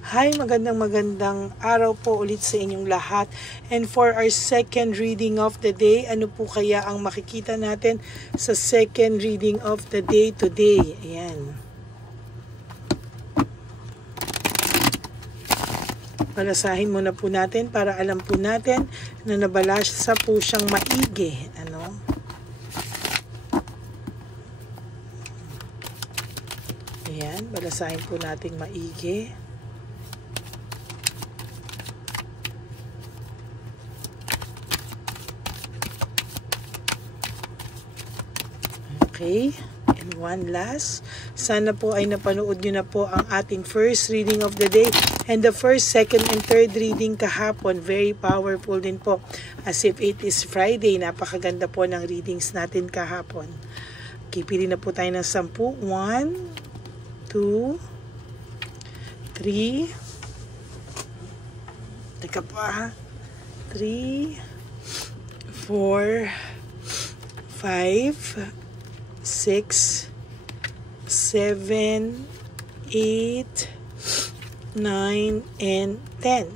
Hi, magandang araw po ulit sa inyong lahat. And for our second reading of the day, ano po kaya ang makikita natin sa second reading of the day today? Ayan. Balasahin muna po natin para alam po natin na nabalasa po siyang maigi. Ayan, balasahin po natin maigi. Okay, and one last. Sana po ay napanood nyo na po ang ating first reading of the day and the first, second, and third reading kahapon. Very powerful din po. As if it is Friday, napakaganda po ng readings natin kahapon. Okay, pili na po tayo ng 10. 1, 2, 3. Teka pa. 3, 4, 5, 6, 7, 8, 9, and 10.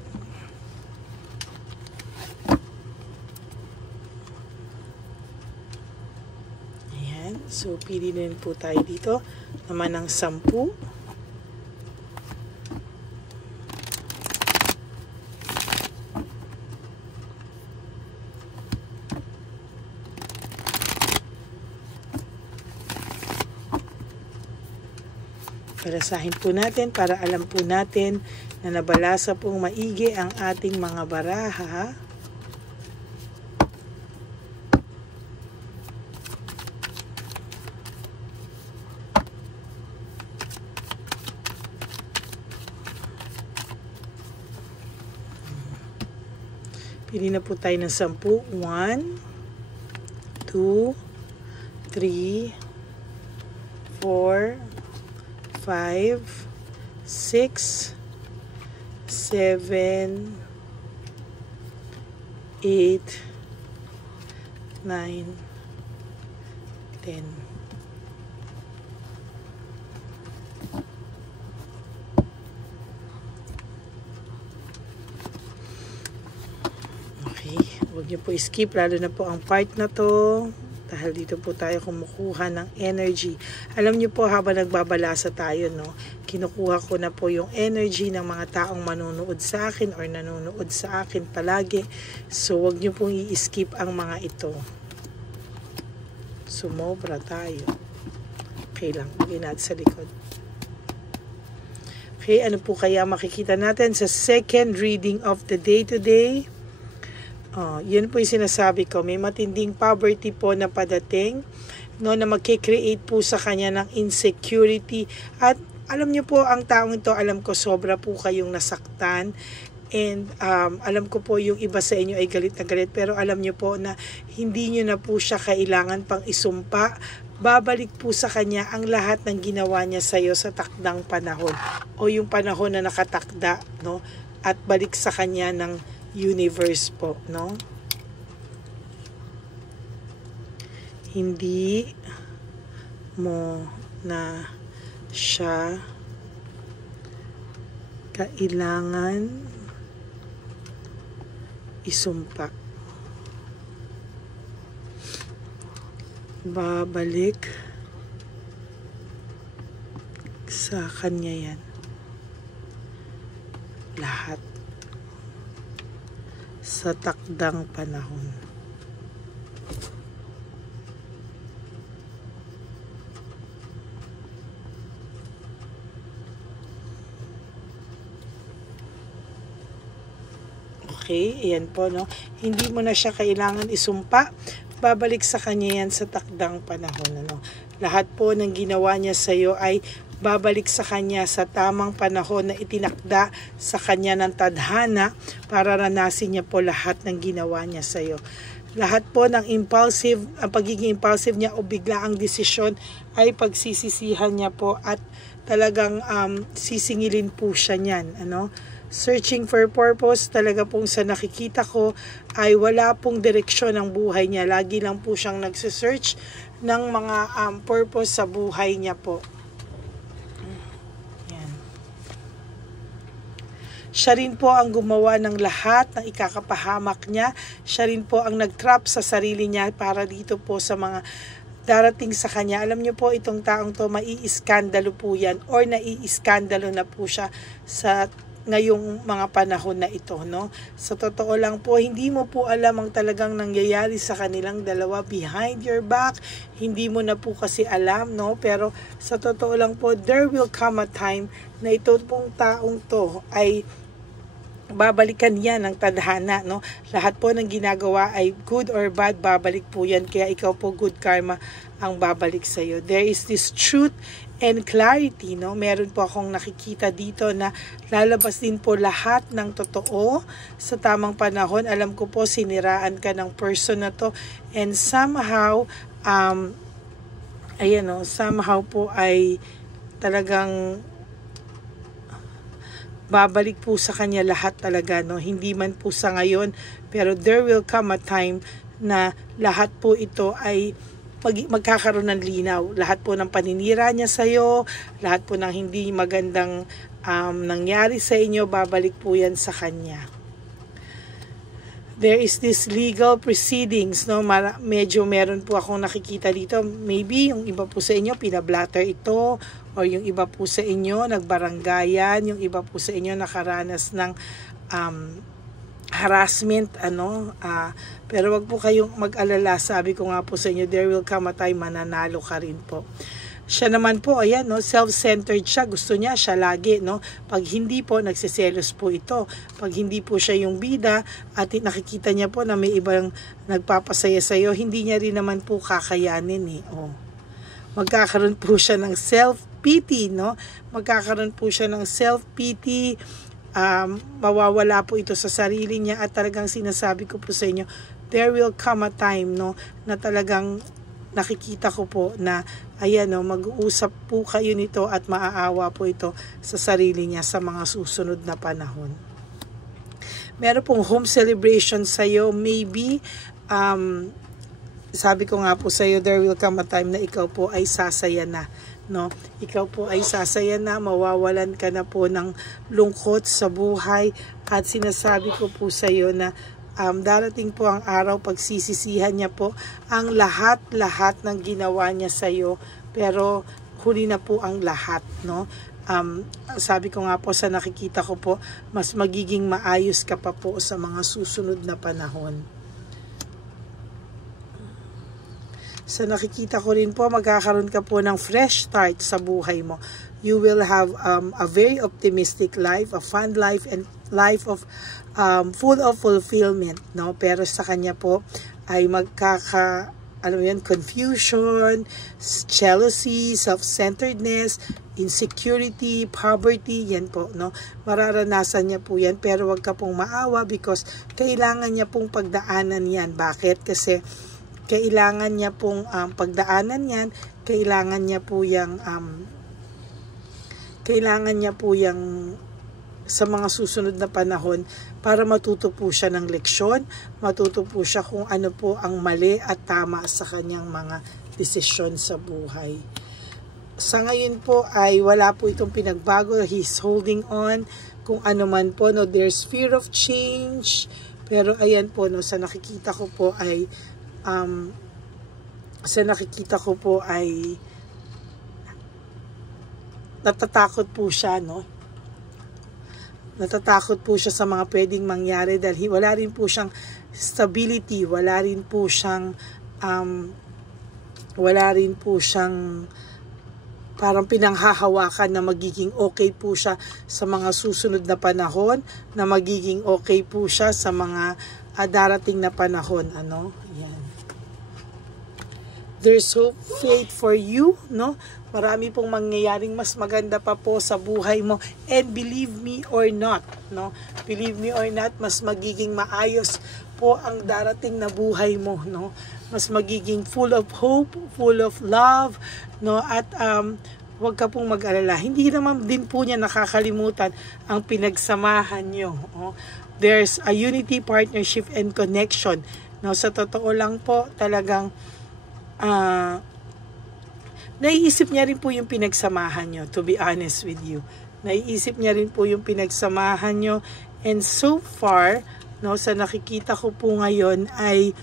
Ayan. So, pili din po tayo dito naman ng 10. Balasahin po natin para alam po natin na nabalasa pong maigi ang ating mga baraha. Pili na po tayo ng 10. 1, 2, 3, 4, 5, 6, 7, 8, 9, 10. Okay, huwag niyo po skip, lalo na po ang part na to. Dahil dito po tayo kumukuha ng energy. Alam niyo po habang nagbabalasa tayo, kinukuha ko na po yung energy ng mga taong manunood sa akin or nanonood sa akin palagi. So, wag niyo pong i-skip ang mga ito. Sumobra tayo. Okay lang, lagay natin sa likod. Okay, ano po kaya makikita natin sa second reading of the day today? Yun po yung sinasabi ko, may matinding poverty po na padating, na magkikreate po sa kanya ng insecurity. At alam niyo po, ang taong ito, alam ko sobra po kayong nasaktan. And alam ko po yung iba sa inyo ay galit na galit, pero alam niyo po na hindi niyo na po siya kailangan pang isumpa. Babalik po sa kanya ang lahat ng ginawa niya sa iyo sa takdang panahon o yung panahon na nakatakda, at balik sa kanya ng universe po, Hindi mo na siya kailangan isumpa. Babalik sa kanya yan. Lahat. Sa takdang panahon. Okay, ayan po, Hindi mo na siya kailangan isumpa. Babalik sa kanya yan sa takdang panahon, Lahat po ng ginawa niya sa iyo ay babalik sa kanya sa tamang panahon na itinakda sa kanya ng tadhana para ranasin niya po lahat ng ginawa niya sa iyo. Lahat po ng ang pagiging impulsive niya o biglaang desisyon ay pagsisisihan niya po at talagang sisingilin po siya niyan. Searching for purpose, talaga pong sa nakikita ko ay wala pong direksyon ang buhay niya. Lagi lang po siyang nagsisearch ng mga purpose sa buhay niya po. Yan. Siya rin po ang gumawa ng lahat ng ikakapahamak niya. Siya rin po ang nag-trap sa sarili niya para dito po sa mga darating sa kanya. Alam niyo po, itong taong to, mai-iskandalo po yan or nai-iskandalo na po siya sa ngayong mga panahon na ito, no? Sa totoo lang po, hindi mo po alam ang talagang nangyayari sa kanilang dalawa behind your back. Hindi mo na po kasi alam, no? Pero sa totoo lang po, there will come a time na ito pong taong to ay babalikan yan ng tadhana, no? Lahat po ng ginagawa ay good or bad, babalik po yan. Kaya ikaw po, good karma ang babalik sa iyo. There is this truth and clarity, no? Meron po akong nakikita dito na lalabas din po lahat ng totoo sa tamang panahon. Alam ko po, siniraan ka ng person na to and somehow, ayan, no? Somehow po ay talagang babalik po sa kanya lahat talaga, no? Hindi man po sa ngayon, pero there will come a time na lahat po ito ay magkakaroon ng linaw. Lahat po ng paninira niya sa iyo, lahat po ng hindi magandang nangyari sa inyo, babalik po yan sa kanya. There is this legal proceedings, no? Medyo meron po akong nakikita dito. Maybe yung iba po sa inyo pinablatter ito, or yung iba po sa inyo nagbaranggayan, yung iba po sa inyo nakaranas ng harassment, pero wag po kayong mag-alala. Sabi ko nga po sa inyo, there will come a time mananalo ka rin po. Siya naman po, ayan, no, self-centered siya. Gusto niya siya lagi, no? Pag hindi po, nagsiselos po ito. Pag hindi po siya yung bida at nakikita niya po na may ibang nagpapasaya sa iyo, hindi niya rin naman po kakayanin, eh. Magkakaroon po siya ng self-pity, no? Magkakaroon po siya ng self-pity. Mawawala po ito sa sarili niya at talagang sinasabi ko po sa inyo, there will come a time, no, na talagang nakikita ko po na ayan, no, mag-uusap po kayo nito at maaawa po ito sa sarili niya sa mga susunod na panahon. Meron pong home celebration sa iyo, maybe sabi ko nga po sa iyo, there will come a time na ikaw po ay sasaya na, no? Ikaw po ay sasaya na, mawawalan ka na po ng lungkot sa buhay at sinasabi ko po sa iyo na darating po ang araw pagsisisihan niya po ang lahat-lahat ng ginawa niya sa iyo, pero huli na po ang lahat, no? Sabi ko nga po sa nakikita ko po, mas magiging maayos ka pa po sa mga susunod na panahon. Sa nakikita ko rin po, magkakaroon ka po ng fresh start sa buhay mo. You will have a very optimistic life, a fun life, and life of full of fulfillment, no? Pero sa kanya po ay confusion, jealousy, self-centeredness, insecurity, poverty, yan po, no? Mararanasan niya po yan, pero wag ka pong maawa because kailangan niya pong pagdaanan yan. Bakit? Kasi kailangan niya pong pagdaanan yan, kailangan niya po yung sa mga susunod na panahon para matuto po siya ng leksyon, matuto po siya kung ano po ang mali at tama sa kanyang mga desisyon sa buhay. Sa ngayon po ay wala po itong pinagbago, he's holding on, kung ano man po, no, there's fear of change, pero ayan po, no, sa nakikita ko po ay natatakot po siya, no? Natatakot po siya sa mga pwedeng mangyari dahil wala rin po siyang stability, wala rin po siyang parang pinanghahawakan na magiging okay po siya sa mga susunod na panahon, na magiging okay po siya sa mga darating na panahon, ano? Yan. There's hope, faith for you, no? Marami pong mangyayaring mas maganda pa po sa buhay mo. And believe me or not, no? Believe me or not, mas magiging maayos po ang darating na buhay mo, no? Mas magiging full of hope, full of love, no? At huwag ka pong mag-alala. Hindi naman din po niya nakakalimutan ang pinagsamahan nyo. Oh. There's a unity, partnership, and connection. No? Sa totoo lang po, talagang naiisip niya rin po yung pinagsamahan nyo, to be honest with you. Naiisip niya rin po yung pinagsamahan nyo. And so far, no, sa nakikita ko po ngayon ay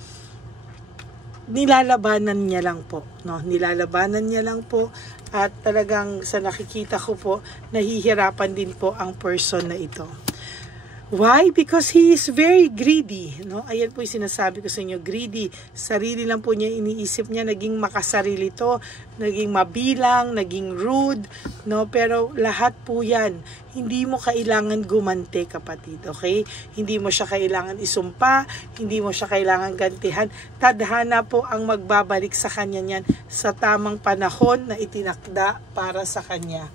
nilalabanan niya lang po, no? Nilalabanan niya lang po, at talagang sa nakikita ko po, nahihirapan din po ang person na ito. Why? Because he is very greedy, no? Ayan po yung sinasabi ko sa inyo, greedy. Sarili lang po niya iniisip niya, naging makasarili to, naging mabilang, naging rude, no? Pero lahat po yan, hindi mo kailangan gumante, kapatid, okay? Hindi mo siya kailangan isumpa, hindi mo siya kailangan gantihan. Tadhana po ang magbabalik sa kanya niyan sa tamang panahon na itinakda para sa kanya.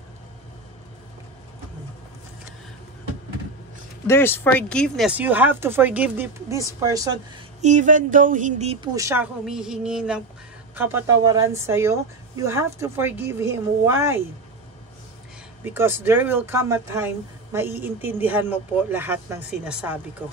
There's forgiveness. You have to forgive this person even though hindi po siya humihingi ng kapatawaran sa'yo. You have to forgive him. Why? Because there will come a time, maiintindihan mo po lahat ng sinasabi ko.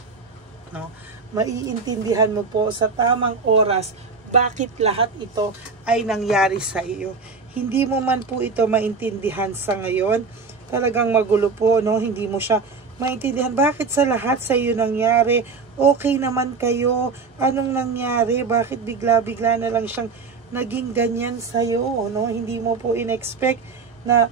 No? Maiintindihan mo po sa tamang oras bakit lahat ito ay nangyari sa iyo. Hindi mo man po ito maintindihan sa ngayon. Talagang magulo po, no? Hindi mo siya maintindihan bakit sa lahat sa iyo nangyari. Okay naman kayo, anong nangyari, bakit bigla-bigla na lang siyang naging ganyan sa iyo, no? Hindi mo po in-expect na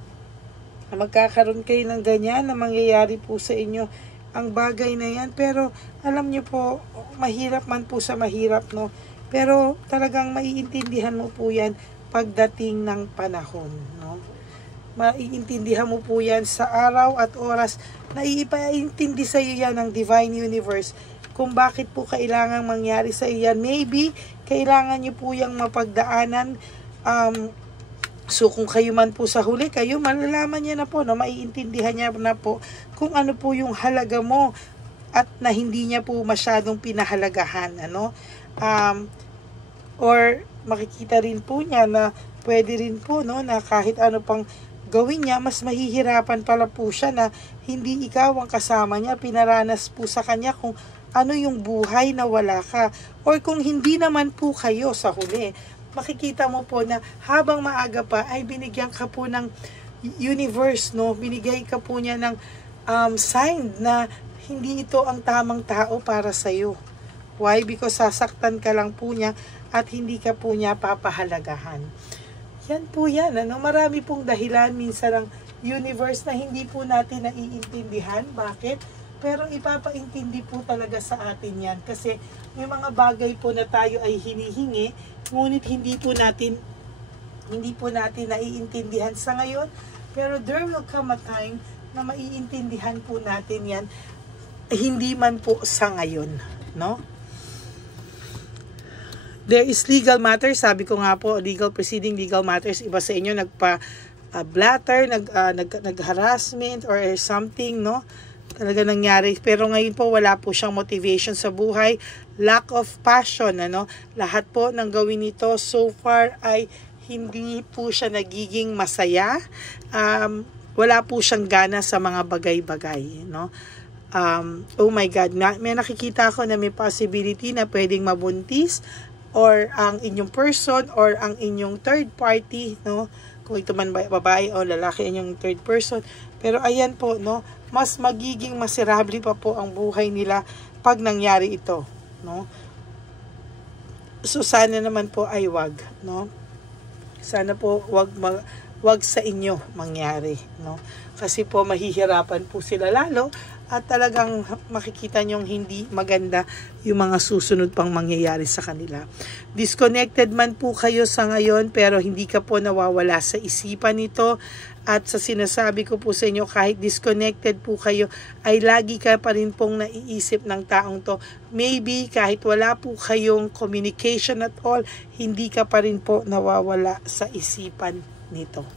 magkakaroon kayo ng ganyan na mangyayari po sa inyo ang bagay na yan. Pero alam niyo po, mahirap man po sa mahirap, no? Pero talagang maiintindihan mo po yan pagdating ng panahon, no? Maiintindihan mo po yan sa araw at oras na ipaintindi sa iyo yan ng Divine Universe kung bakit po kailangan mangyari sa iyo yan. Maybe kailangan niyo po yung mapagdaanan. So kung kayo man po sa huli, kayo malalaman niya na po, no? Maiintindihan niya na po kung ano po yung halaga mo at na hindi niya po masyadong pinahalagahan, ano? Or makikita rin po niya na pwede rin po, no, na kahit ano pang gawin niya, mas mahihirapan pala po siya na hindi ikaw ang kasama niya. Pinaranas po sa kanya kung ano yung buhay na wala ka. Or kung hindi naman po kayo sa huli, makikita mo po na habang maaga pa ay binigyan ka po ng universe, no? Binigay ka po niya ng sign na hindi ito ang tamang tao para sa'yo. Why? Because sasaktan ka lang po niya at hindi ka po niya papahalagahan. Yan po yan, ano? Marami pong dahilan minsan ang universe na hindi po natin naiintindihan. Bakit? Pero ipapaintindi po talaga sa atin yan. Kasi may mga bagay po na tayo ay hinihingi, ngunit hindi po natin naiintindihan sa ngayon. Pero there will come a time na maiintindihan po natin yan, hindi man po sa ngayon, no? There is legal matters, sabi ko nga po, legal proceeding, legal matters. Iba sa inyo nagpa-blatter, nag-harassment or something, no? Talaga nangyari. Pero ngayon po wala po siyang motivation sa buhay, lack of passion, ano? Lahat po ng gawin nito so far ay hindi po siya nagiging masaya. Wala po siyang gana sa mga bagay-bagay, no? Oh my God, may nakikita ako na may possibility na pwedeng mabuntis, or ang inyong person or ang inyong third party, no? Kung ito man babae o lalaki inyong third person. Pero ayan po, no? Mas magiging miserable pa po ang buhay nila pag nangyari ito, no? So sana naman po ay wag, no? Sana po wag sa inyo mangyari, no? Kasi po mahihirapan po sila lalo at talagang makikita nyong hindi maganda yung mga susunod pang mangyayari sa kanila. Disconnected man po kayo sa ngayon pero hindi ka po nawawala sa isipan nito. At sa sinasabi ko po sa inyo, kahit disconnected po kayo, ay lagi ka pa rin pong naiisip ng taong to. Maybe kahit wala po kayong communication at all, hindi ka pa rin po nawawala sa isipan nito.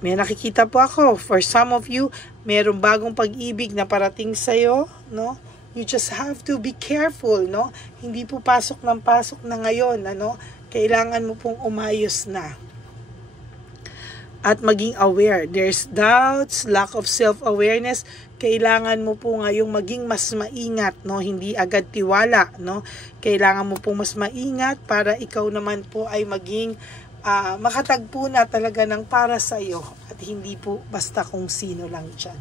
May nakikita po ako, for some of you, mayroong bagong pag-ibig na parating sa'yo, no? You just have to be careful, no? Hindi po pasok na ngayon, ano? Kailangan mo pong umayos na. At maging aware. There's doubts, lack of self-awareness. Kailangan mo po ngayong maging mas maingat, no? Hindi agad tiwala, no? Kailangan mo po mas maingat para ikaw naman po ay maging makatagpo na talaga ng para sa iyo at hindi po basta kung sino lang dyan.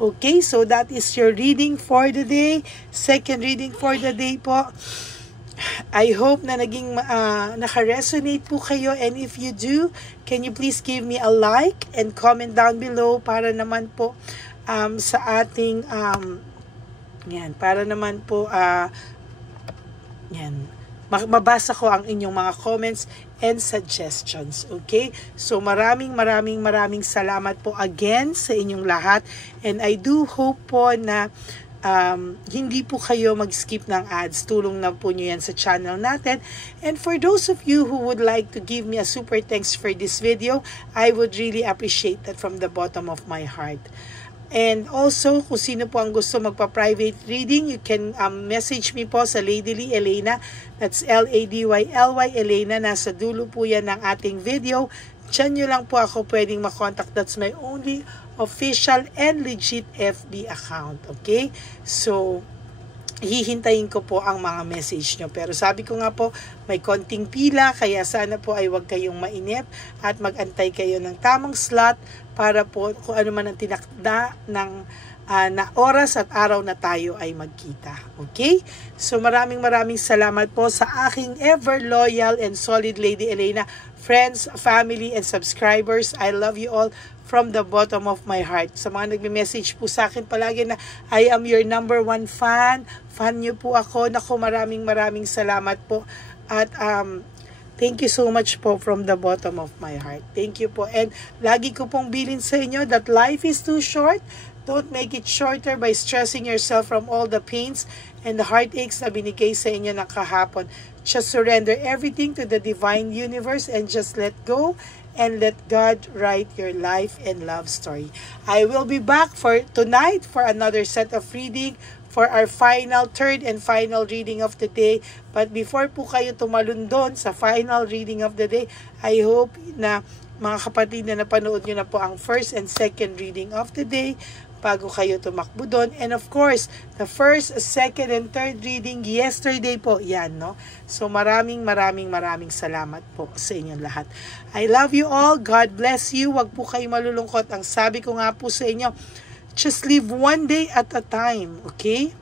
Okay, so that is your reading for the day. Second reading for the day po. I hope na naging naka-resonate po kayo, and if you do, can you please give me a like and comment down below para naman po sa ating yan, para naman po yan, mabasa ko ang inyong mga comments and suggestions. Okay? So maraming salamat po again sa inyong lahat, and I do hope po na hindi po kayo mag-skip ng ads. Tulong na po nyo yan sa channel natin. And for those of you who would like to give me a super thanks for this video, I would really appreciate that from the bottom of my heart. And also, kung sino po ang gusto magpa-private reading, you can message me po sa Ladyly Elena. That's Ladyly Elena. Nasa dulo po yan ng ating video. Diyan nyo lang po ako pwedeng makontak. That's my only official and legit FB account. Okay? So, hihintayin ko po ang mga message nyo. Pero sabi ko nga po, may konting pila, kaya sana po ay huwag kayong mainip at mag-antay kayo ng tamang slot para po kung ano man ang tinakda ng na oras at araw na tayo ay magkita. Okay? So maraming salamat po sa aking ever loyal and solid Lady Elena friends, family, and subscribers. I love you all from the bottom of my heart. Sa mga nagme-message po sa akin palagi na I am your number 1 fan. Fan nyo po ako. Naku, maraming salamat po. At thank you so much po from the bottom of my heart. Thank you po. And lagi ko pong bilin sa inyo that life is too short. Don't make it shorter by stressing yourself from all the pains and the heartaches na binigay sa inyo ng kahapon. Just surrender everything to the divine universe and just let go and let God write your life and love story. I will be back for tonight for another set of reading for our third and final reading of the day. But before po kayo tumalon doon sa final reading of the day, I hope na mga kapatid na napanood nyo na po ang first and second reading of the day bago kayo tumakbo doon. And of course, the first, second, and third reading yesterday po, yan, no? So maraming salamat po sa inyong lahat. I love you all. God bless you. Wag po kayo malulungkot. Ang sabi ko nga po sa inyo, just live one day at a time, okay?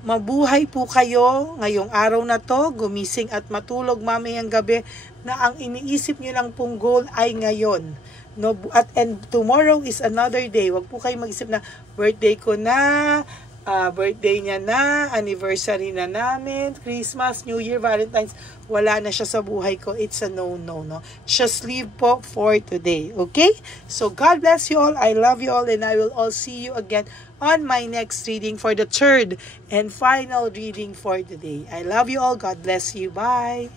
Mabuhay po kayo ngayong araw na to, gumising at matulog mamayang gabi na ang iniisip nyo lang pong goal ay ngayon. No, and tomorrow is another day. Wag po kayo mag-isip na birthday ko na, birthday niya na, anniversary na namin, Christmas, New Year, Valentine's. Wala na siya sa buhay ko. It's a no. Just live po for today. Okay? So God bless you all. I love you all, and I will all see you again on my next reading for the third and final reading for today. I love you all. God bless you. Bye.